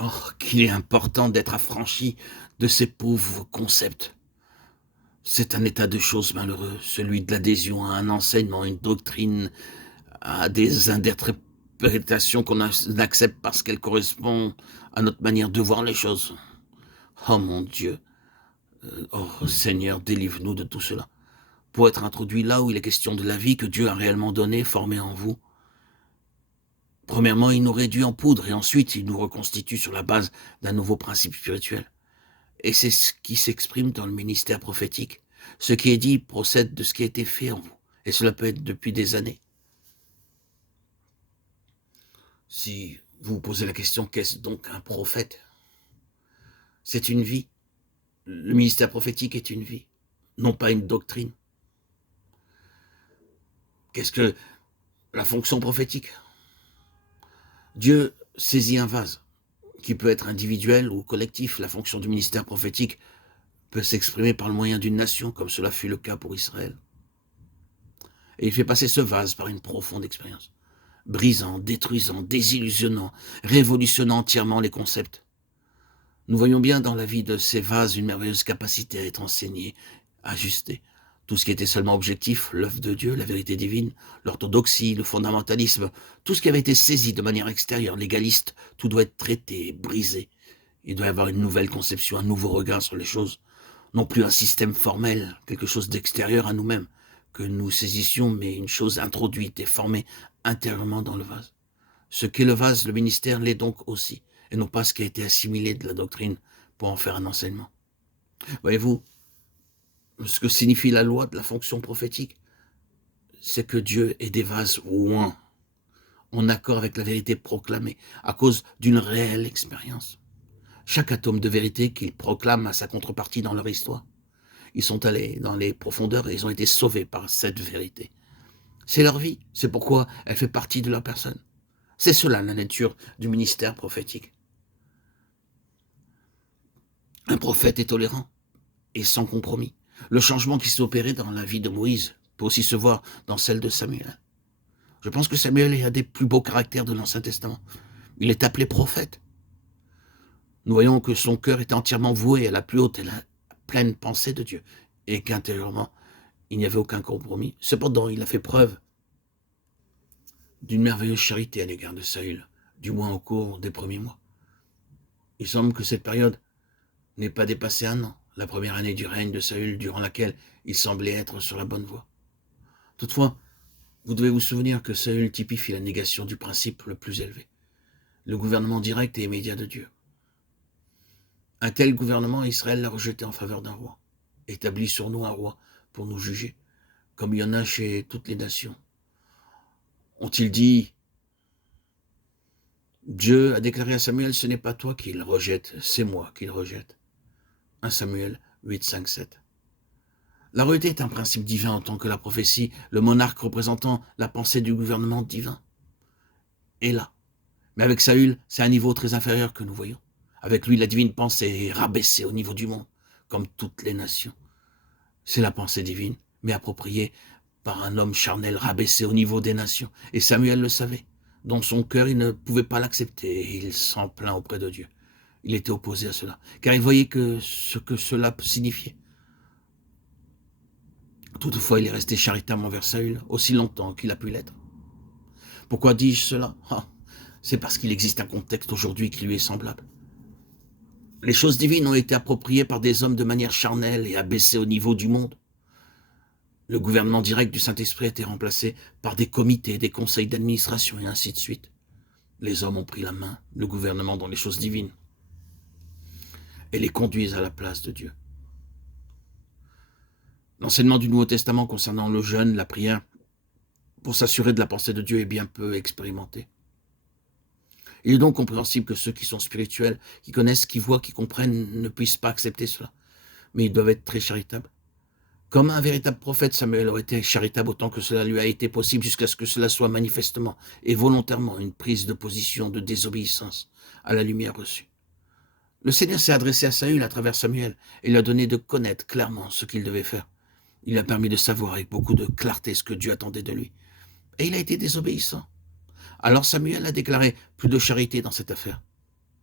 Oh, qu'il est important d'être affranchi de ces pauvres concepts. C'est un état de choses malheureux, celui de l'adhésion à un enseignement, une doctrine, à des interprétations accepte parce qu'elles correspondent à notre manière de voir les choses. Oh mon Dieu, oh Seigneur, délivre-nous de tout cela. Pour être introduit là où il est question de la vie que Dieu a réellement donnée, formée en vous, premièrement, il nous réduit en poudre et ensuite il nous reconstitue sur la base d'un nouveau principe spirituel. Et c'est ce qui s'exprime dans le ministère prophétique. Ce qui est dit procède de ce qui a été fait en vous. Et cela peut être depuis des années. Si vous vous posez la question, qu'est-ce donc un prophète? C'est une vie. Le ministère prophétique est une vie, non pas une doctrine. Qu'est-ce que la fonction prophétique? Dieu saisit un vase, qui peut être individuel ou collectif. La fonction du ministère prophétique peut s'exprimer par le moyen d'une nation, comme cela fut le cas pour Israël. Et il fait passer ce vase par une profonde expérience, brisant, détruisant, désillusionnant, révolutionnant entièrement les concepts. Nous voyons bien dans la vie de ces vases une merveilleuse capacité à être enseigné, ajusté. Tout ce qui était seulement objectif, l'œuvre de Dieu, la vérité divine, l'orthodoxie, le fondamentalisme, tout ce qui avait été saisi de manière extérieure, légaliste, tout doit être traité, brisé. Il doit y avoir une nouvelle conception, un nouveau regard sur les choses. Non plus un système formel, quelque chose d'extérieur à nous-mêmes, que nous saisissions, mais une chose introduite et formée intérieurement dans le vase. Ce qu'est le vase, le ministère l'est donc aussi, et non pas ce qui a été assimilé de la doctrine pour en faire un enseignement. Voyez-vous, ce que signifie la loi de la fonction prophétique, c'est que Dieu est des vases ouins, en accord avec la vérité proclamée, à cause d'une réelle expérience. Chaque atome de vérité qu'il proclame a sa contrepartie dans leur histoire. Ils sont allés dans les profondeurs et ils ont été sauvés par cette vérité. C'est leur vie, c'est pourquoi elle fait partie de leur personne. C'est cela la nature du ministère prophétique. Un prophète est tolérant et sans compromis. Le changement qui s'est opéré dans la vie de Moïse peut aussi se voir dans celle de Samuel. Je pense que Samuel est un des plus beaux caractères de l'Ancien Testament. Il est appelé prophète. Nous voyons que son cœur est entièrement voué à la plus haute et la pleine pensée de Dieu, et qu'intérieurement, il n'y avait aucun compromis. Cependant, il a fait preuve d'une merveilleuse charité à l'égard de Saül, du moins au cours des premiers mois. Il semble que cette période n'ait pas dépassé un an, la première année du règne de Saül, durant laquelle il semblait être sur la bonne voie. Toutefois, vous devez vous souvenir que Saül typifie la négation du principe le plus élevé, le gouvernement direct et immédiat de Dieu. Un tel gouvernement, Israël l'a rejeté en faveur d'un roi, établi sur nous un roi pour nous juger, comme il y en a chez toutes les nations. Ont-ils dit, Dieu a déclaré à Samuel, ce n'est pas toi qu'il rejette, c'est moi qu'il rejette. 1 Samuel 8, 5, 7. La royauté est un principe divin en tant que la prophétie, le monarque représentant la pensée du gouvernement divin. Et là, mais avec Saül, c'est un niveau très inférieur que nous voyons. Avec lui, la divine pensée est rabaissée au niveau du monde, comme toutes les nations. C'est la pensée divine, mais appropriée par un homme charnel rabaissé au niveau des nations. Et Samuel le savait. Dans son cœur, il ne pouvait pas l'accepter et il s'en plaint auprès de Dieu. Il était opposé à cela, car il voyait ce que cela signifiait. Toutefois, il est resté charitable envers Saül aussi longtemps qu'il a pu l'être. Pourquoi dis-je cela? C'est parce qu'il existe un contexte aujourd'hui qui lui est semblable. Les choses divines ont été appropriées par des hommes de manière charnelle et abaissées au niveau du monde. Le gouvernement direct du Saint-Esprit a été remplacé par des comités, des conseils d'administration et ainsi de suite. Les hommes ont pris la main, le gouvernement dans les choses divines, et les conduisent à la place de Dieu. L'enseignement du Nouveau Testament concernant le jeûne, la prière, pour s'assurer de la pensée de Dieu est bien peu expérimenté. Il est donc compréhensible que ceux qui sont spirituels, qui connaissent, qui voient, qui comprennent, ne puissent pas accepter cela. Mais ils doivent être très charitables. Comme un véritable prophète, Samuel aurait été charitable autant que cela lui a été possible jusqu'à ce que cela soit manifestement et volontairement une prise de position de désobéissance à la lumière reçue. Le Seigneur s'est adressé à Saül à travers Samuel et lui a donné de connaître clairement ce qu'il devait faire. Il lui a permis de savoir avec beaucoup de clarté ce que Dieu attendait de lui. Et il a été désobéissant. Alors Samuel a déclaré plus de charité dans cette affaire.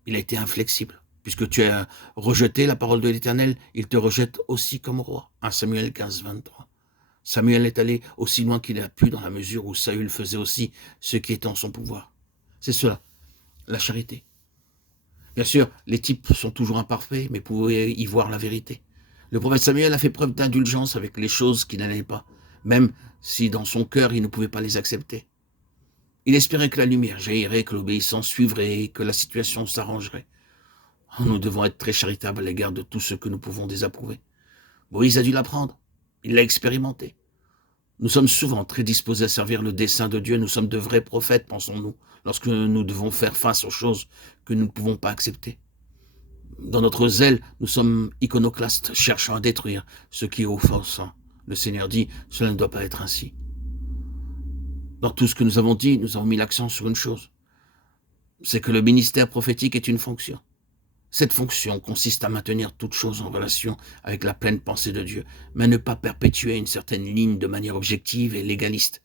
Il a été inflexible. Puisque tu as rejeté la parole de l'Éternel, il te rejette aussi comme roi. 1 Samuel 15, 23. Samuel est allé aussi loin qu'il a pu dans la mesure où Saül faisait aussi ce qui était en son pouvoir. C'est cela, la charité. Bien sûr, les types sont toujours imparfaits, mais vous pouvez y voir la vérité. Le prophète Samuel a fait preuve d'indulgence avec les choses qui n'allaient pas, même si dans son cœur il ne pouvait pas les accepter. Il espérait que la lumière jaillirait, que l'obéissance suivrait et que la situation s'arrangerait. Nous devons être très charitables à l'égard de tout ce que nous pouvons désapprouver. Moïse a dû l'apprendre, il l'a expérimenté. Nous sommes souvent très disposés à servir le dessein de Dieu, nous sommes de vrais prophètes, pensons-nous, lorsque nous devons faire face aux choses que nous ne pouvons pas accepter. Dans notre zèle, nous sommes iconoclastes, cherchant à détruire ce qui est offensant. Le Seigneur dit, cela ne doit pas être ainsi. Dans tout ce que nous avons dit, nous avons mis l'accent sur une chose, c'est que le ministère prophétique est une fonction. Cette fonction consiste à maintenir toute chose en relation avec la pleine pensée de Dieu, mais ne pas perpétuer une certaine ligne de manière objective et légaliste.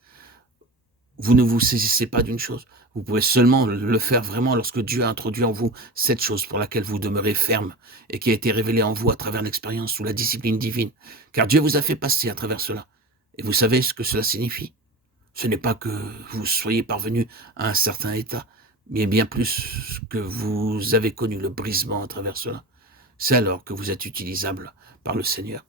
Vous ne vous saisissez pas d'une chose. Vous pouvez seulement le faire vraiment lorsque Dieu a introduit en vous cette chose pour laquelle vous demeurez ferme et qui a été révélée en vous à travers l'expérience sous la discipline divine. Car Dieu vous a fait passer à travers cela. Et vous savez ce que cela signifie. Ce n'est pas que vous soyez parvenu à un certain état, mais bien plus que vous avez connu le brisement à travers cela. C'est alors que vous êtes utilisable par le Seigneur.